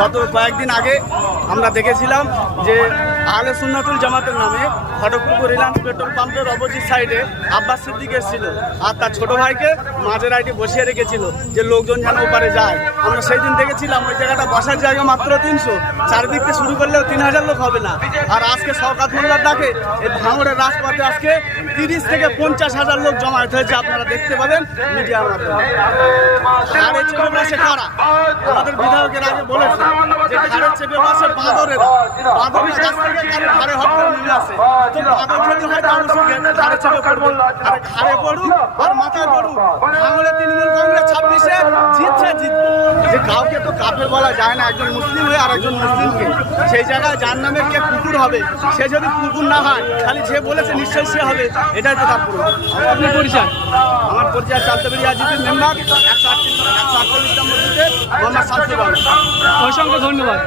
গত কয়েকদিন আগে আমরা দেখেছিলাম যে আহলে সুন্নাতুল জামাতের নামে খড়গপুর রিলায়েন্স পেট্রোল পাম্পের অপোজিট সাইডে আব্বাস সিদ্দিক এসেছিল আর তার ছোট ভাইকে মাঝের রাইটে বসিয়ে রেখেছিল যে লোকজন যেন ওপারে যায়। আমরা সেই দিন দেখেছিলাম ওই জায়গাটা বসার জায়গা মাত্র 300, চারদিক থেকে শুরু করলেও 3000 লোক হবে না। আর আজকে শওকত মোল্লার ডাকে এই ভাঙড়ের রাজপথে আজকে 30 থেকে 50,000 লোক জমায়েত হয়েছে, আপনারা দেখতে পাবেন মিডিয়ার মাধ্যমে। ঘাড়ে চেপে বসে কারা? আমাদের বিধায়কের আগে বলেছে যে ঘাড়ে চেপে বসে বাঁদরেরা, বাঁদরের কাছ থেকে কারো ঘাড়ে হট করে নিয়ে আসে। তো বাঁদর যদি হয় মানুষকে ঘাড়ে চেপে পড়বে, আর ঘাড়ে পড়ুক আর মাথায় পড়ুক। ভাঙড়ে তৃণমূল কংগ্রেস 26-এ জিতছে, জিতবে। যে কাউকে তো কাফের বলা যায় না, একজন মুসলিম হয়ে আর একজন মুসলিমকে। সেই জায়গায় যার নামে কে কুকুর হবে, সে যদি কুকুর না হয় খালি যে বলেছে নিশ্চয়ই সে হবে, এটাই তো তার পুরো। আপনার পরিচয়? আমার পরিচয় চালতেবেড়ি আজিজের মেম্বার 148 নম্বর বুথে মোহাম্মদ শামসুর রহমান। অসংখ্য ধন্যবাদ।